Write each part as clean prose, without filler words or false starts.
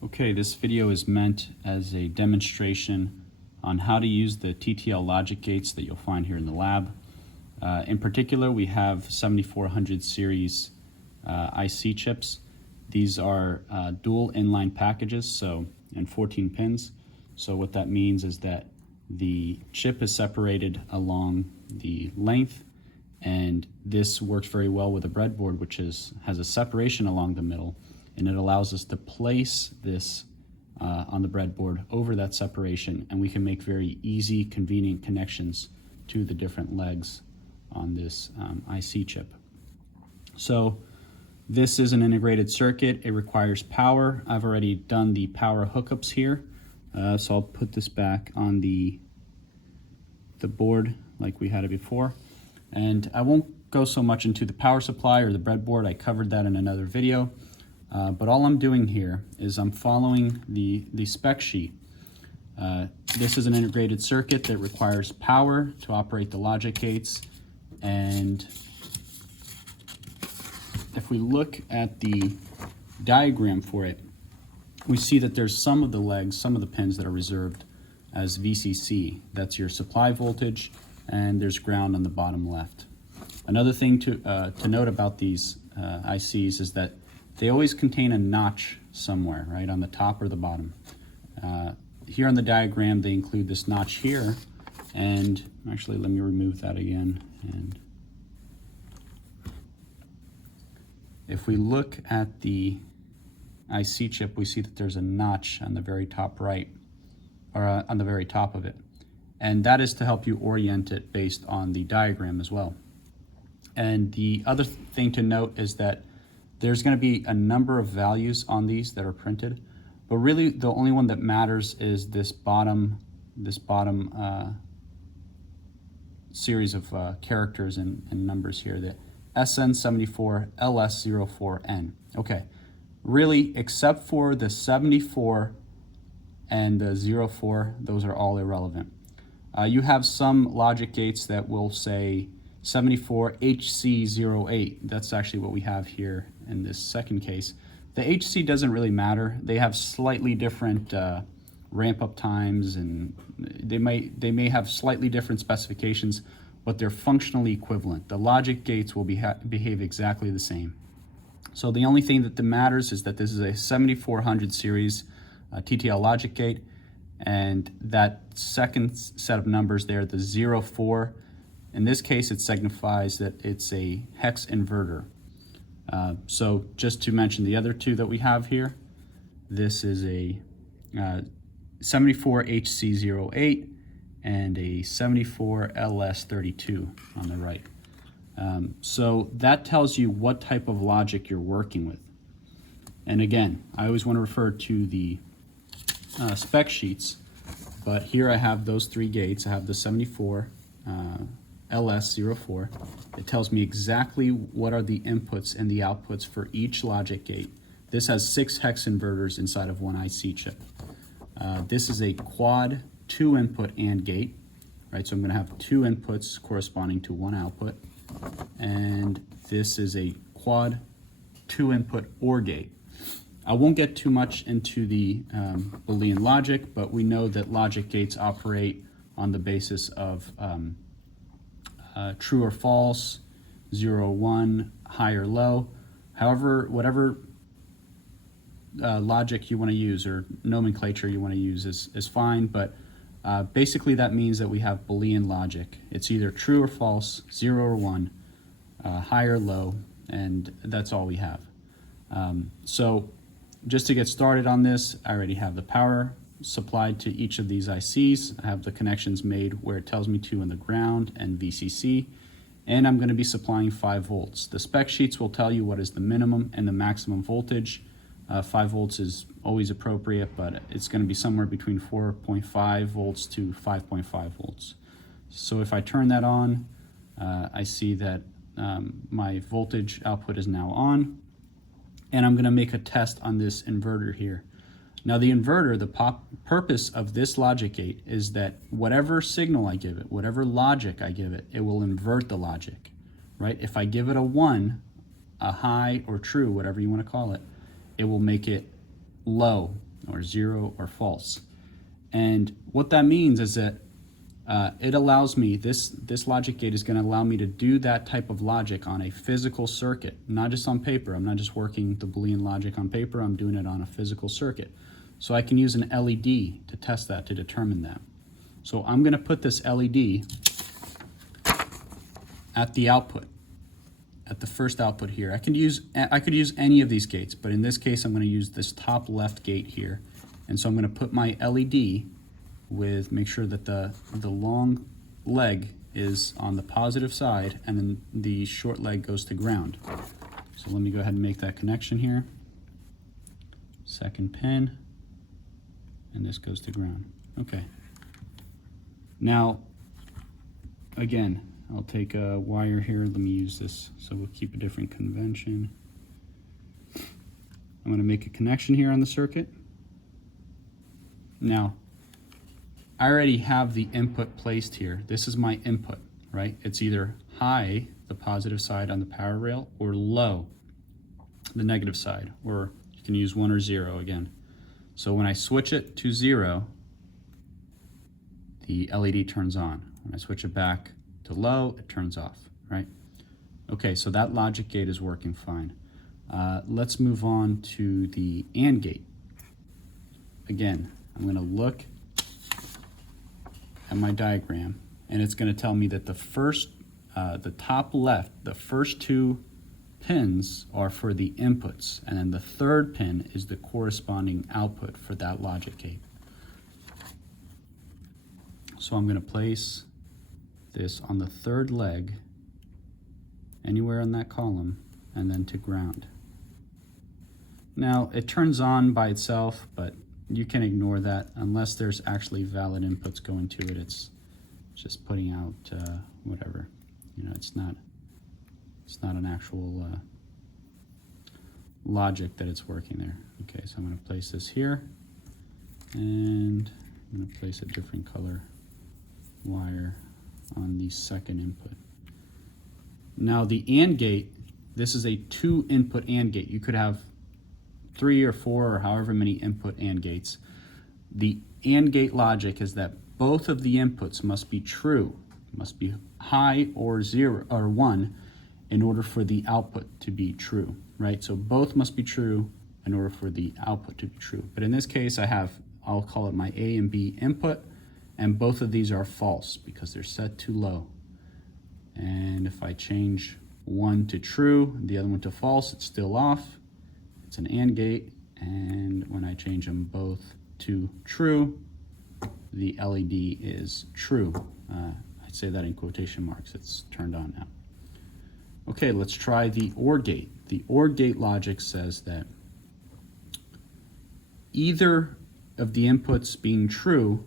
Okay, this video is meant as a demonstration on how to use the TTL logic gates that you'll find here in the lab. In particular, we have 7400 series IC chips. These are dual inline packages, and 14 pins. So what that means is that the chip is separated along the length, and this works very well with a breadboard, which has a separation along the middle, and it allows us to place this on the breadboard over that separation, and we can make very easy, convenient connections to the different legs on this IC chip. So this is an integrated circuit. It requires power. I've already done the power hookups here, so I'll put this back on the board like we had it before. And I won't go so much into the power supply or the breadboard. I covered that in another video. But all I'm doing here is I'm following the spec sheet. This is an integrated circuit that requires power to operate the logic gates. And if we look at the diagram for it, we see that there's some of the legs, some of the pins that are reserved as VCC. That's your supply voltage, and there's ground on the bottom left. Another thing to note about these ICs is that they always contain a notch somewhere, right, on the top or the bottom. Here on the diagram, they include this notch here, and actually let me remove that again. And if we look at the IC chip, we see that there's a notch on the very top right, or on the very top of it. And that is to help you orient it based on the diagram as well. And the other thing to note is that there's going to be a number of values on these that are printed, but really the only one that matters is this bottom series of characters and numbers here, the SN74 LS04N. Okay, really, except for the 74 and the 04, those are all irrelevant. You have some logic gates that will say 74 HC08. That's actually what we have here in this second case. The HC doesn't really matter. They have slightly different ramp up times, and they may have slightly different specifications, but they're functionally equivalent. The logic gates will behave exactly the same. So the only thing that matters is that this is a 7400 series TTL logic gate, and that second set of numbers there, the 04, in this case it signifies that it's a hex inverter. So just to mention the other two that we have here, this is a 74 HC08 and a 74 LS32 on the right. So that tells you what type of logic you're working with. And again, I always want to refer to the spec sheets, but here I have those three gates. I have the 74 LS04. It tells me exactly what are the inputs and the outputs for each logic gate. This has 6 hex inverters inside of one IC chip. This is a quad 2-input AND gate, right? So I'm going to have 2 inputs corresponding to 1 output. And this is a quad 2-input OR gate. I won't get too much into the Boolean logic, but we know that logic gates operate on the basis of true or false, 0 or 1, high or low. However, whatever logic you want to use or nomenclature you want to use is fine, but basically that means that we have Boolean logic. It's either true or false, 0 or 1, high or low, and that's all we have. So just to get started on this, I already have the power supplied to each of these ICs. I have the connections made where it tells me to in the ground and VCC, and I'm going to be supplying 5 volts. The spec sheets will tell you what is the minimum and the maximum voltage. 5 volts is always appropriate, but it's going to be somewhere between 4.5 volts to 5.5 volts. So if I turn that on, I see that my voltage output is now on, and I'm going to make a test on this inverter here. Now the inverter, the purpose of this logic gate is that whatever signal I give it, whatever logic I give it, it will invert the logic, right? If I give it a 1, a high or true, whatever you want to call it, it will make it low or 0 or false. And what that means is that it allows me, this logic gate is going to allow me to do that type of logic on a physical circuit, not just on paper. I'm not just working the Boolean logic on paper, I'm doing it on a physical circuit. So I can use an LED to test that, to determine that. So I'm going to put this LED at the output, at the first output here. I could use any of these gates, but in this case I'm going to use this top left gate here. And so I'm going to put my LED with, make sure that the long leg is on the positive side and then the short leg goes to ground. So let me go ahead and make that connection here. Second pin, and this goes to ground. Okay. Now, again, I'll take a wire here. Let me use this so we'll keep a different convention. I'm going to make a connection here on the circuit. Now, I already have the input placed here. This is my input, right? It's either high, the positive side on the power rail, or low, the negative side, or you can use 1 or 0 again. So when I switch it to 0, the LED turns on. When I switch it back to low, it turns off, right? Okay, so that logic gate is working fine. Let's move on to the AND gate. Again, I'm going to look at my diagram, and it's going to tell me that the top left, the first 2 pins are for the inputs, and then the third pin is the corresponding output for that logic gate. So I'm going to place this on the third leg, anywhere in that column, and then to ground. Now, it turns on by itself, but you can ignore that unless there's actually valid inputs going to it. It's just putting out whatever. You know, it's not an actual logic that it's working there. Okay, so I'm going to place this here, and I'm going to place a different color wire on the second input. Now the AND gate, this is a 2-input AND gate. You could have 3 or 4 or however many input AND gates. The AND gate logic is that both of the inputs must be true, must be high or 0 or 1 in order for the output to be true, right? So both must be true in order for the output to be true. But in this case, I'll call it my A and B input, and both of these are false because they're set too low. And if I change one to true, the other one to false, it's still off. It's an AND gate, and when I change them both to true, the LED is true. I'd say that in quotation marks. It's turned on now. Okay, let's try the OR gate. The OR gate logic says that either of the inputs being true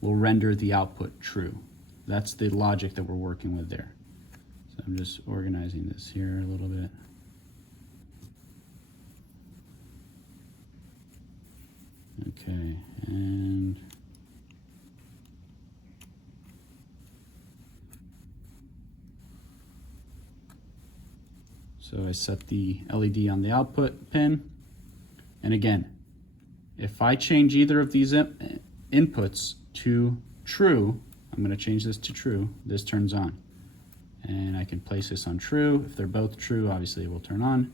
will render the output true. That's the logic that we're working with there. So I'm just organizing this here a little bit. Okay, and so I set the LED on the output pin, and again, if I change either of these inputs to true, I'm going to change this to true, this turns on. And I can place this on true. If they're both true, obviously it will turn on.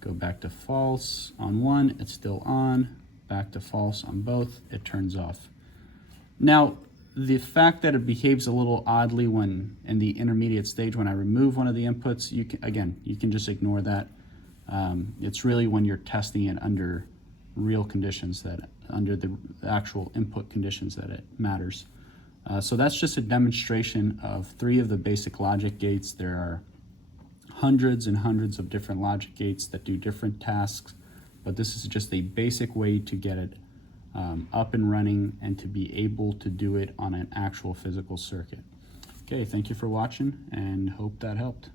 Go back to false on one, it's still on. Back to false on both, it turns off. Now, the fact that it behaves a little oddly when in the intermediate stage, when I remove one of the inputs, you can just ignore that. It's really when you're testing it under real conditions, that under the actual input conditions, that it matters. So that's just a demonstration of 3 of the basic logic gates. There are hundreds and hundreds of different logic gates that do different tasks, but this is just a basic way to get it up and running and to be able to do it on an actual physical circuit. Okay, thank you for watching and hope that helped.